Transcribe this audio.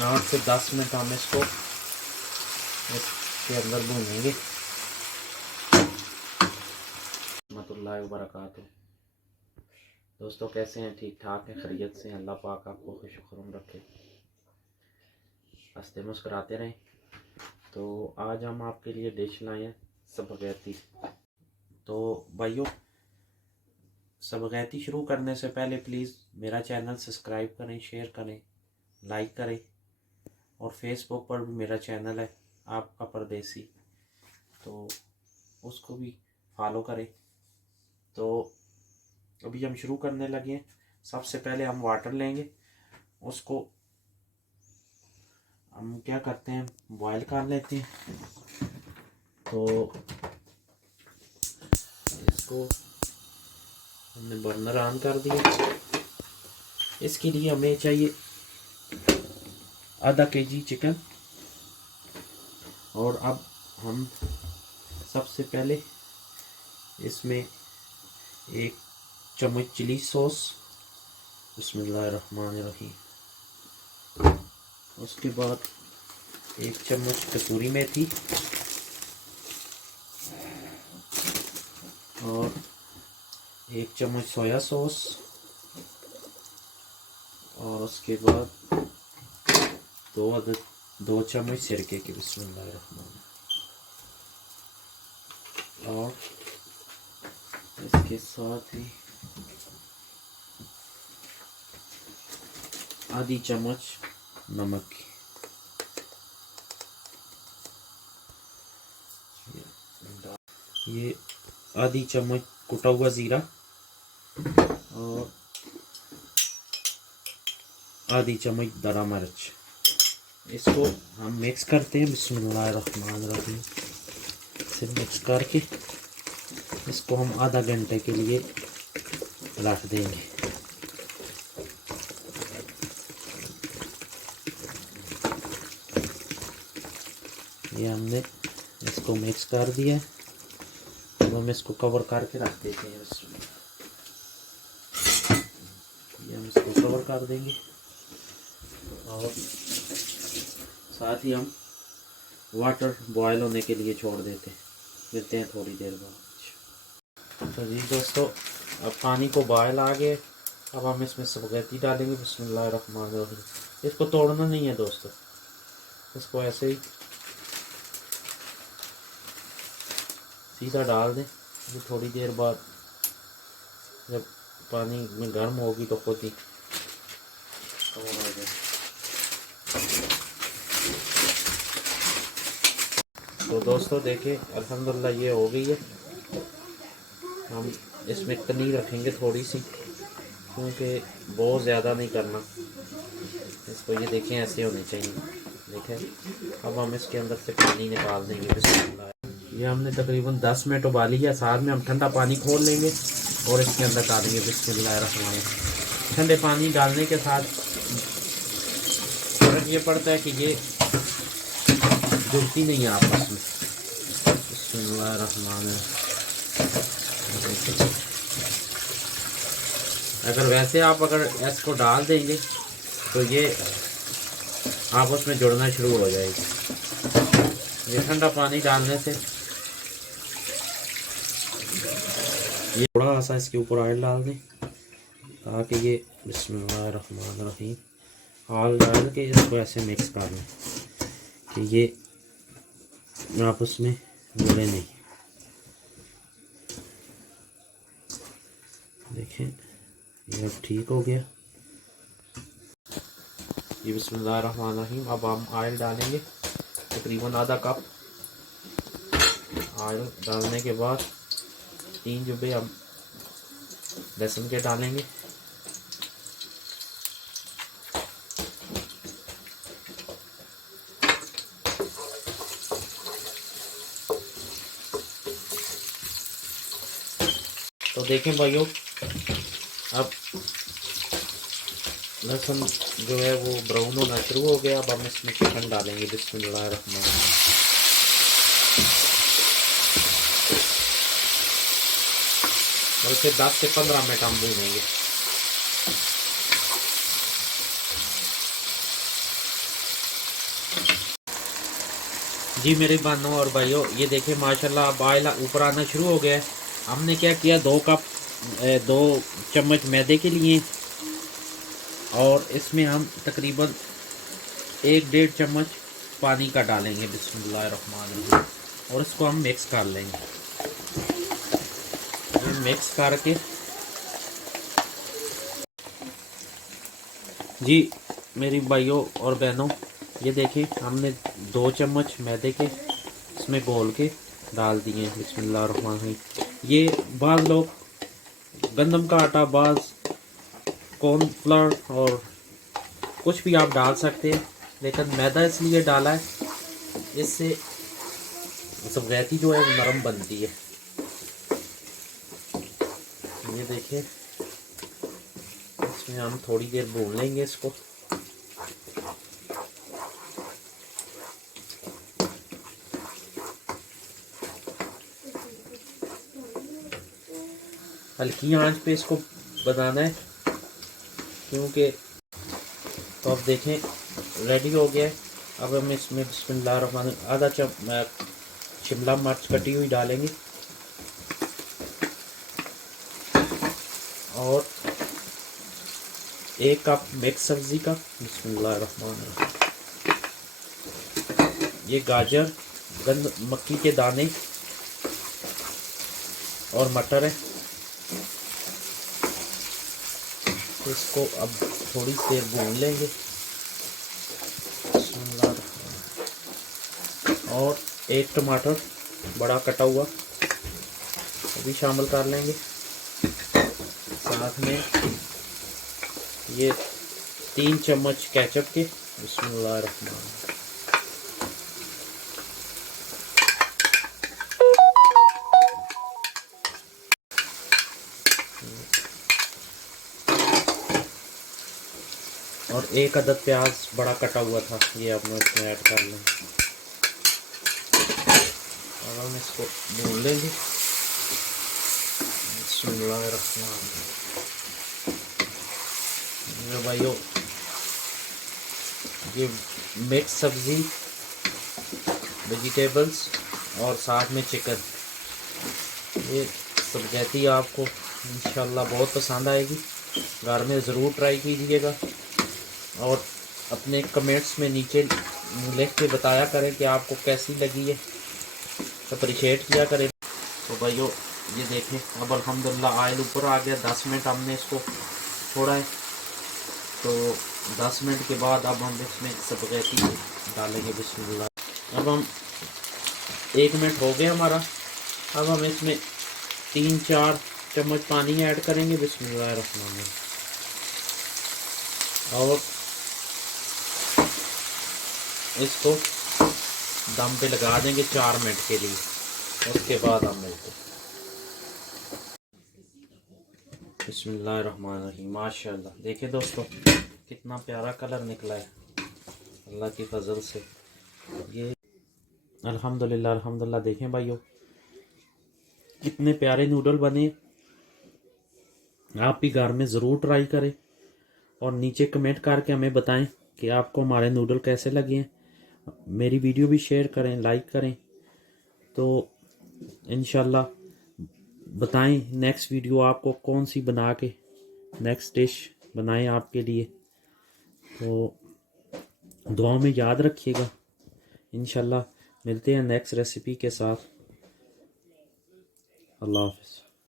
8 से 10 मिनट हम इसको इसके अंदर भूनेंगे। रहमतुल्लाहि व बरकातुहू। दोस्तों कैसे हैं? ठीक ठाक हैं, खैरियत से? अल्लाह पाक आपको खुश खुरम रखे, हंसते मुस्कुराते रहें। तो आज हम आपके लिए डिश लाए हैं स्पगैती। तो भाइयों, स्पगैती शुरू करने से पहले प्लीज़ मेरा चैनल सब्सक्राइब करें, शेयर करें, लाइक करें। और फेसबुक पर भी मेरा चैनल है आपका परदेसी, तो उसको भी फॉलो करें। तो अभी हम शुरू करने लगे हैं। सबसे पहले हम वाटर लेंगे, उसको हम क्या करते हैं, बॉयल कर लेते हैं। तो इसको हमने बर्नर ऑन कर दिया। इसके लिए हमें चाहिए आधा केजी चिकन। और अब हम सबसे पहले इसमें 1 चम्मच चिली सॉस, बिस्मिल्लाहिर्रहमानिर्रहीम। उसके बाद 1 चम्मच कसूरी मेथी और 1 चम्मच सोया सॉस। और उसके बाद 2 चम्मच सिरके के, बिस्मिल्लाहिर्रहमानिर्रहीम। और इसके साथ ही आधी चम्मच नमक की। ये आधी चम्मच कुटा हुआ ज़ीरा और आधी चम्मच दरा मिर्च। इसको हम मिक्स करते हैं, बिस्मिल्लाहिर्रहमानिर्रहीम। इसे मिक्स करके इसको हम आधा घंटे के लिए रख देंगे। ये हमने इसको मिक्स कर दिया है। अब हम इसको कवर करके रख देते हैं। ये हम इसको कवर कर देंगे और साथ ही हम वाटर बॉयल होने के लिए छोड़ देते हैं। मिलते हैं थोड़ी देर बाद। तो जी दोस्तों, अब पानी को बॉयल आ गए। अब हम इसमें स्पगैती डालेंगे, बिस्मिल्लाहिर्रहमानिर्रहीम। इसको तोड़ना नहीं है दोस्तों, इसको ऐसे ही सीधा डाल दें। अभी थोड़ी देर बाद जब पानी में गर्म होगी तो खुद ही कवर हो जाए। तो दोस्तों देखिए, अल्हम्दुलिल्लाह ये हो गई है। हम इसमें पनीर रखेंगे थोड़ी सी, क्योंकि बहुत ज़्यादा नहीं करना इसको। ये देखें ऐसे होने चाहिए, देखें। अब हम इसके अंदर से पानी निकाल देंगे, बिस्मिल्लाह। ये हमने तकरीबन 10 मिनट उबाली है। साथ में हम ठंडा पानी खोल लेंगे और इसके अंदर डालेंगे, बिस्मिल्लाहिर्रहमानिर्रहीम। ठंडे पानी डालने के साथ फर्क ये पड़ता है कि ये जुड़ती नहीं है आपस में। बिस्मिल्लाहिर्रहमानिर्रहीम। अगर वैसे आप इसको डाल देंगे तो ये आपस में जुड़ना शुरू हो जाएगी। ये ठंडा पानी डालने से ये थोड़ा सा इसके ऊपर ऑयल डाल दें ताकि ये, बिस्मिल्लाहिर्रहमानिर्रहीम, ऑयल डाल के इसको ऐसे मिक्स कर लें कि ये आपस में जुड़े नहीं। देखें ये अब ठीक हो गया। ये बिस्मिल्लाहिर्रहमानिर्रहीम। अब हम ऑयल डालेंगे, तकरीबन आधा कप ऑयल डालने के बाद 3 जुबे हम लहसुन के डालेंगे। तो देखें भाइयों, अब लहसुन जो है वो ब्राउन होना शुरू हो गया। अब हम इसमें चिकन डालेंगे, बिस्मिल्लाहिर्रहमानिर्रहीम। और इसे 10 से 15 मिनट हम भूनेंगे। जी मेरे बहनों और भाइयों, ये देखिए माशाल्लाह अब ऑयल ऊपर आना शुरू हो गया है। हमने क्या किया, 2 चम्मच मैदे के लिए, और इसमें हम तकरीबन 1-1.5 चम्मच पानी का डालेंगे बिस्मिल्लाहिर्रहमानिर्रहीम, और इसको हम मिक्स कर लेंगे। ये मिक्स करके जी मेरी भाइयों और बहनों, ये देखिए हमने 2 चम्मच मैदे के इसमें घोल के डाल दिए हैं बिस्मिल्लाहिर्रहमानिर्रहीम। ये बाज़ लोग गंदम का आटा, बाज़ कॉर्नफ्लोर और कुछ भी आप डाल सकते हैं, लेकिन मैदा इसलिए डाला है, इससे स्पगेटी जो है वो नरम बनती है। ये देखिए इसमें हम थोड़ी देर भून लेंगे इसको। हल्की आंच पे इसको बनाना है, क्योंकि तो अब देखें रेडी हो गया है। अब हम इसमें बिस्मिल्लाहिर्रहमानिर्रहीम आधा शिमला मिर्च कटी हुई डालेंगे, और 1 कप मिक्स सब्जी का बिस्मिल्लाहिर्रहमानिर्रहीम। ये गाजर, मक्की के दाने और मटर है। इसको अब थोड़ी देर भून लेंगे और 1 टमाटर बड़ा कटा हुआ वो भी शामिल कर लेंगे। साथ में ये 3 चम्मच केचप के बिस्मिल्लाहिर्रहमानिर्रहीम। और 1 अदद प्याज बड़ा कटा हुआ था, ये अब मैं इसमें ऐड कर लें और हम इसको भून लेंगे बिस्मिल्लाहिर्रहमानिर्रहीम। भाइयों ये मिक्स सब्ज़ी, वेजिटेबल्स और साथ में चिकन, ये स्पगेटी आपको इंशाल्लाह बहुत पसंद आएगी। घर में ज़रूर ट्राई कीजिएगा और अपने कमेंट्स में नीचे लिख के बताया करें कि आपको कैसी लगी है, अप्रिशिएट किया करें। तो भाइयों ये देखें अब अल्हम्दुलिल्लाह ऑयल ऊपर आ गया। 10 मिनट हमने इसको छोड़ा है, तो 10 मिनट के बाद अब हम इसमें स्पगेटी डालेंगे बिस्मिल्लाह। अब हम 1 मिनट हो गया हमारा। अब हम इसमें 3-4 चम्मच पानी ऐड करेंगे बिस्मिल्लाहिर्रहमानिर्रहीम, और इसको दम पे लगा देंगे 4 मिनट के लिए। उसके बाद हम मिलते हैं। बिस्मिल्लाहिर्रहमानिर्रहीम। माशाल्लाह देखिए दोस्तों कितना प्यारा कलर निकला है अल्लाह की फजल से। ये अल्हम्दुलिल्लाह अल्हम्दुलिल्लाह। देखें भाइयों कितने प्यारे नूडल बने। आप भी घर में ज़रूर ट्राई करें और नीचे कमेंट करके हमें बताएं कि आपको हमारे नूडल कैसे लगे हैं। मेरी वीडियो भी शेयर करें, लाइक करें। तो इंशाल्लाह बताएं नेक्स्ट वीडियो आपको कौन सी बना के नेक्स्ट डिश बनाएं आपके लिए। तो दुआओं में याद रखिएगा। इंशाल्लाह मिलते हैं नेक्स्ट रेसिपी के साथ। अल्लाह हाफ़िज़।